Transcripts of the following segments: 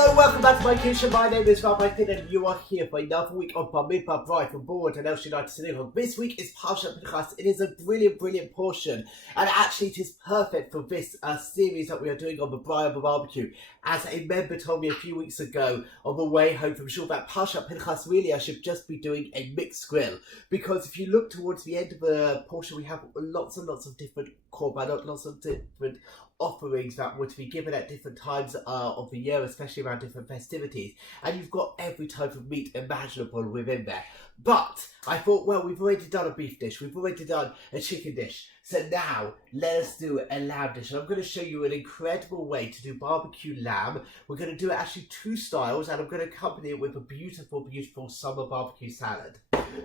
Hello, welcome back to my kitchen. My name is Rabbi Finn and you are here for another week of Bamidbar Braai from Board and El United Synagogue. This week is Parshat Pinchas. It is a brilliant portion, and actually it is perfect for this series that we are doing on the Braai and the barbecue. As a member told me a few weeks ago on the way home from shul that Parshat Pinchas, really I should just be doing a mixed grill, because if you look towards the end of the portion we have lots and lots of different korbanot, lots of different offerings that would be given at different times of the year, especially around different festivities, and you've got every type of meat imaginable within there. But I thought, well, we've already done a beef dish, we've already done a chicken dish, so now let us do a lamb dish. And I'm going to show you an incredible way to do barbecue lamb. We're going to do it actually two styles, and I'm going to accompany it with a beautiful summer barbecue salad.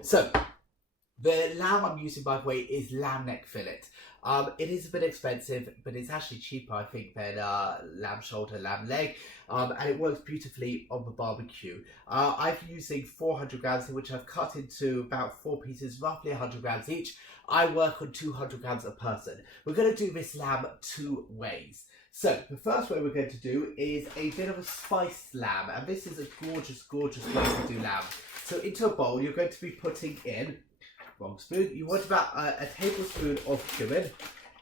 So the lamb I'm using, by the way, is lamb neck fillet. It is a bit expensive, but it's actually cheaper, I think, than lamb shoulder, lamb leg, and it works beautifully on the barbecue. I'm using 400 grams, which I've cut into about 4 pieces, roughly 100 grams each. I work on 200 grams a person. We're going to do this lamb two ways. So the first way we're going to do is a bit of a spiced lamb, and this is a gorgeous way to do lamb. So into a bowl, you're going to be putting in, wrong spoon, you want about a tablespoon of cumin,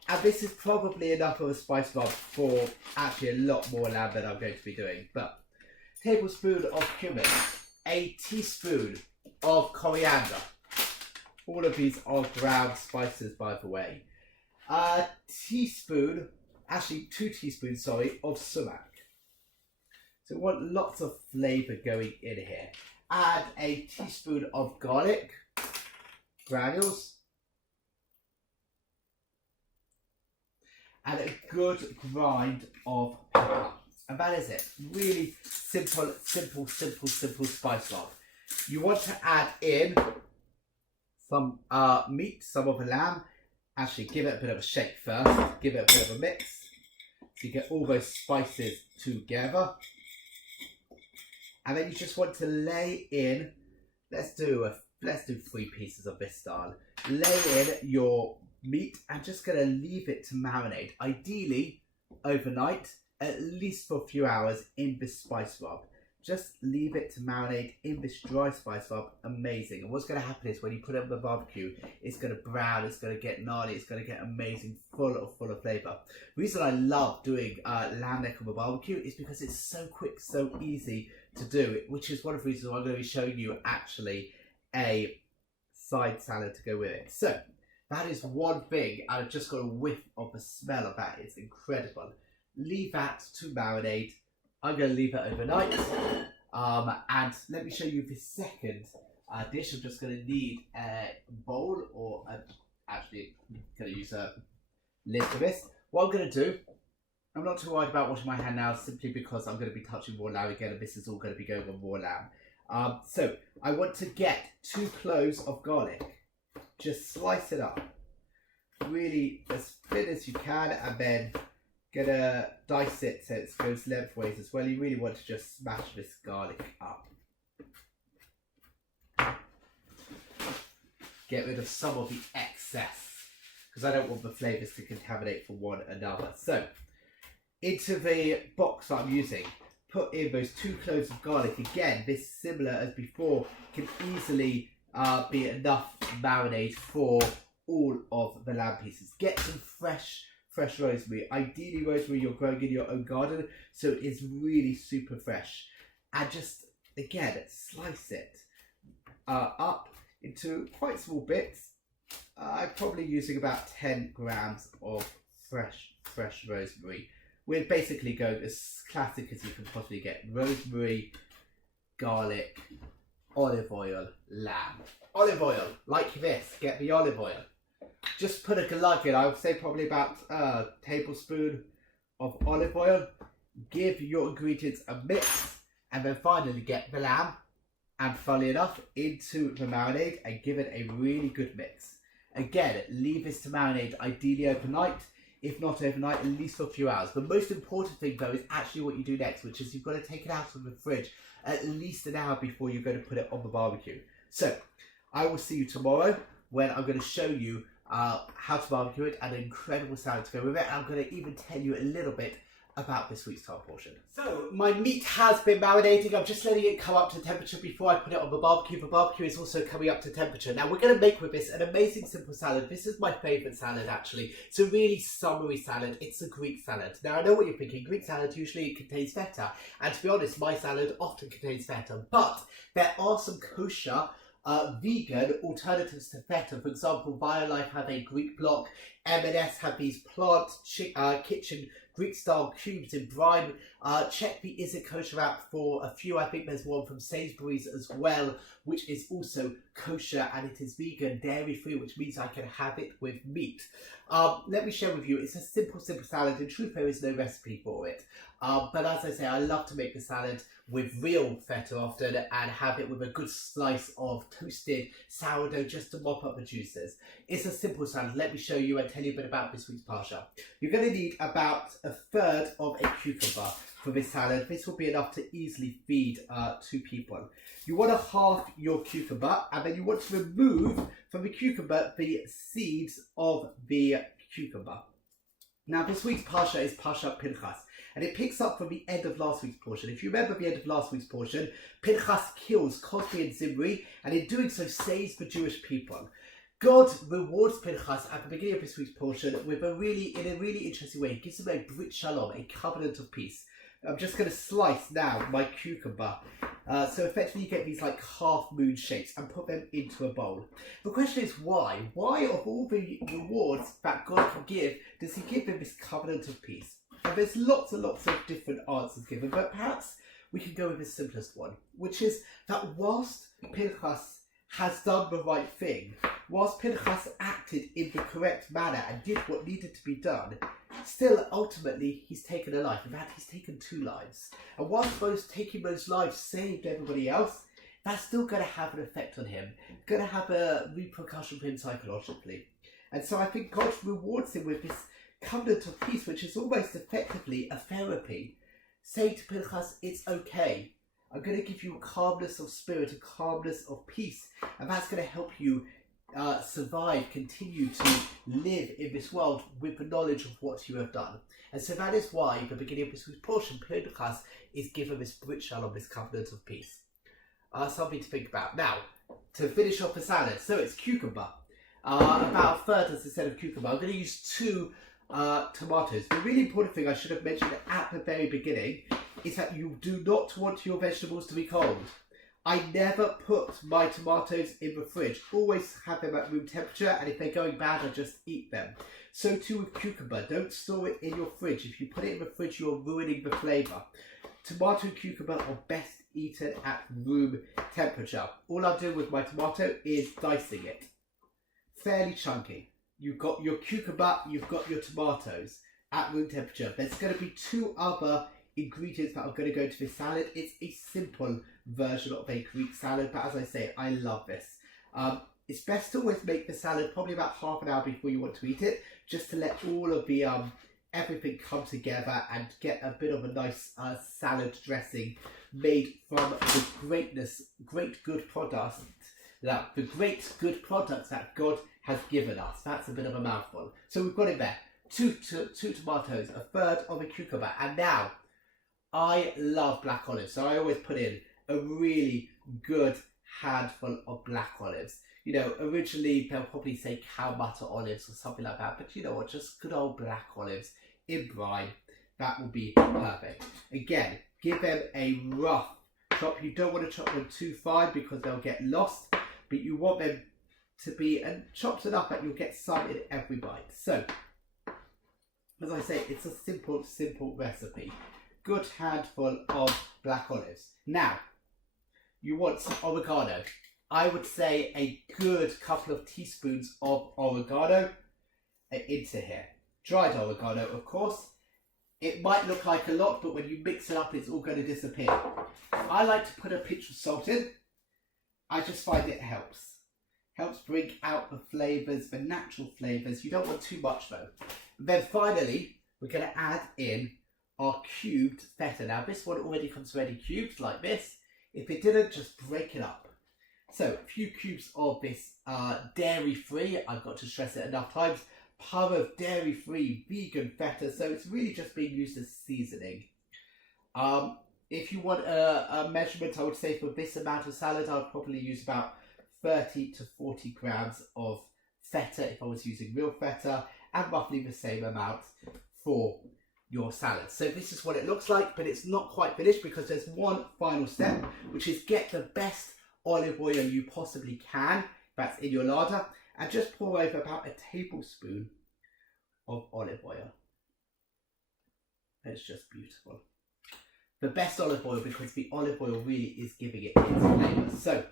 and this is probably enough of a spice rub for actually a lot more lamb than I'm going to be doing. But tablespoon of cumin, a teaspoon of coriander, all of these are ground spices, by the way, a teaspoon, actually 2 teaspoons, sorry, of sumac. So we want lots of flavour going in here. Add a teaspoon of garlic granules and a good grind of pepper, and that is it. Really simple spice rub. You want to add in some meat, some of the lamb. Actually, give it a bit of a shake first, give it a bit of a mix so you get all those spices together, and then you just want to lay in, let's do 3 pieces of this style. Lay in your meat and just going to leave it to marinate, ideally overnight, at least for a few hours in this spice rub. Just leave it to marinate in this dry spice rub. Amazing. And what's going to happen is when you put it on the barbecue, it's going to brown, it's going to get gnarly, it's going to get amazing, full of flavour. The reason I love doing lamb neck on the barbecue is because it's so quick, so easy to do, which is one of the reasons why I'm going to be showing you actually a side salad to go with it. So that is one thing, and I've just got a whiff of the smell of that. It's incredible. Leave that to marinate. I'm going to leave it overnight, and let me show you the second dish. I'm just going to need a bowl, or actually I'm going to use a lid for this. What I'm going to do, I'm not too worried about washing my hand now, simply because I'm going to be touching raw lamb again, and this is all going to be going on raw lamb. So I want to get 2 cloves of garlic. Just slice it up, really as thin as you can, and then gonna dice it so it goes lengthways as well. You really want to just smash this garlic up. Get rid of some of the excess, because I don't want the flavours to contaminate from one another. So into the box that I'm using, put in those 2 cloves of garlic. Again, this, similar as before, can easily be enough marinade for all of the lamb pieces. Get some fresh rosemary. Ideally rosemary you're growing in your own garden, so it is really super fresh. And just, again, slice it up into quite small bits. I'm probably using about 10 grams of fresh rosemary. We're basically going as classic as you can possibly get. Rosemary, garlic, olive oil, lamb. Olive oil, like this. Get the olive oil. Just put a glug in. I would say probably about a tablespoon of olive oil. Give your ingredients a mix, and then finally get the lamb, and funnily enough, into the marinade and give it a really good mix. Again, leave this to marinate ideally overnight. If not overnight, at least for a few hours. The most important thing though is actually what you do next, which is you've got to take it out of the fridge at least an hour before you're going to put it on the barbecue. So I will see you tomorrow when I'm going to show you how to barbecue it and an incredible salad to go with it. And I'm going to even tell you a little bit about this week's tart portion. So my meat has been marinating. I'm just letting it come up to temperature before I put it on the barbecue. The barbecue is also coming up to temperature. Now we're going to make with this an amazing simple salad. This is my favourite salad actually. It's a really summery salad. It's a Greek salad. Now I know what you're thinking. Greek salad usually contains feta. And to be honest, my salad often contains feta. But there are some kosher vegan alternatives to feta. For example, BioLife have a Greek block. M&S have these plant kitchen Greek style cubes in brine. Check the Is It Kosher app for a few. I think there's one from Sainsbury's as well, which is also kosher, and it is vegan, dairy free, which means I can have it with meat. Let me share with you, it's a simple salad. In truth, there is no recipe for it. But as I say, I love to make the salad with real feta often and have it with a good slice of toasted sourdough just to mop up the juices. It's a simple salad. Let me show you and tell you a bit about this week's parsha. You're going to need about a third of a cucumber for this salad. This will be enough to easily feed 2 people. You want to halve your cucumber, and then you want to remove from the cucumber the seeds of the cucumber. Now this week's parsha is Parsha Pinchas, and it picks up from the end of last week's portion. If you remember the end of last week's portion, Pinchas kills Cosby and Zimri, and in doing so saves the Jewish people. God rewards Pinchas at the beginning of this week's portion in a really interesting way. He gives him a Brit Shalom, a covenant of peace. I'm just going to slice now my cucumber. So effectively you get these like half moon shapes and put them into a bowl. The question is why? Why of all the rewards that God can give, does he give them this covenant of peace? And there's lots and lots of different answers given, but perhaps we can go with the simplest one, which is that whilst Pinchas has done the right thing, whilst Pinchas acted in the correct manner and did what needed to be done, still ultimately he's taken a life. In fact, he's taken 2 lives. And whilst taking those lives saved everybody else, that's still going to have an effect on him. It's going to have a repercussion for him psychologically. And so I think God rewards him with this covenant of peace, which is almost effectively a therapy. Say to Pinchas, it's okay. I'm going to give you a calmness of spirit, a calmness of peace, and that's going to help you survive, continue to live in this world with the knowledge of what you have done. And so that is why at the beginning of this week's portion, Pinchas is given this Brit Shalom, this covenant of peace. Something to think about. Now, to finish off the salad, so it's cucumber. About a third, as I said, of cucumber. I'm going to use 2 tomatoes. The really important thing I should have mentioned at the very beginning is that you do not want your vegetables to be cold. I never put my tomatoes in the fridge. Always have them at room temperature, and if they're going bad, I just eat them. So too with cucumber. Don't store it in your fridge. If you put it in the fridge, you're ruining the flavour. Tomato and cucumber are best eaten at room temperature. All I'm doing with my tomato is dicing it. Fairly chunky. You've got your cucumber, you've got your tomatoes at room temperature. There's going to be 2 other ingredients that are going to go into this salad. It's a simple version of a Greek salad, but as I say, I love this. It's best to always make the salad probably about half an hour before you want to eat it, just to let all of the everything come together and get a bit of a nice salad dressing made from the great good products that God has given us. That's a bit of a mouthful. So we've got it there. 2 tomatoes, a third of a cucumber, and now I love black olives, so I always put in a really good handful of black olives. You know, originally they'll probably say cow butter olives or something like that, but you know what, just good old black olives in brine, that will be perfect. Again, give them a rough chop. You don't want to chop them too fine because they'll get lost, but you want them to be chopped enough that you'll get some in every bite. So, as I say, it's a simple recipe. Good handful of black olives. Now, you want some oregano. I would say a good couple of teaspoons of oregano into here. Dried oregano, of course. It might look like a lot, but when you mix it up, it's all going to disappear. I like to put a pinch of salt in. I just find it helps. Helps bring out the flavours, the natural flavours. You don't want too much though. Then finally, we're going to add in our cubed feta. Now this one already comes ready cubed like this. If it didn't, just break it up. So a few cubes of this dairy free, I've got to stress it enough times, Parev dairy-free vegan feta, so it's really just being used as seasoning. If you want a measurement, I would say for this amount of salad, I would probably use about 30 to 40 grams of feta if I was using real feta, and roughly the same amount for your salad. So this is what it looks like, but it's not quite finished because there's one final step, which is get the best olive oil you possibly can, that's in your larder, and just pour over about a tablespoon of olive oil. It's just beautiful. The best olive oil, because the olive oil really is giving it its flavour. So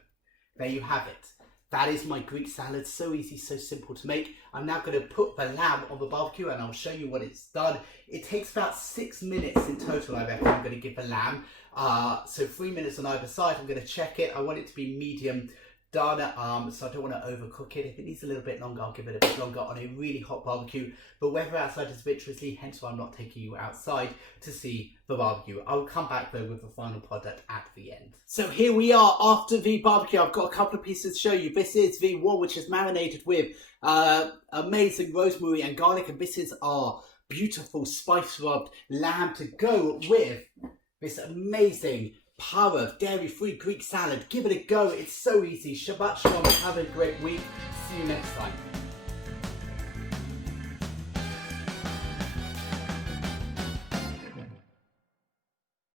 there you have it. That is my Greek salad. So easy, so simple to make. I'm now going to put the lamb on the barbecue and I'll show you what it's done. It takes about 6 minutes in total, I reckon. I'm going to give the lamb. So 3 minutes on either side. I'm going to check it. I want it to be medium done, so I don't want to overcook it. If it needs a little bit longer, I'll give it a bit longer on a really hot barbecue. But weather outside is a bit drizzly, hence why I'm not taking you outside to see the barbecue. I'll come back though with the final product at the end. So here we are after the barbecue. I've got a couple of pieces to show you. This is the one which is marinated with amazing rosemary and garlic, and this is our beautiful spice rubbed lamb to go with this amazing Parev dairy-free Greek salad. Give it a go. It's so easy. Shabbat shalom. Have a great week. See you next time.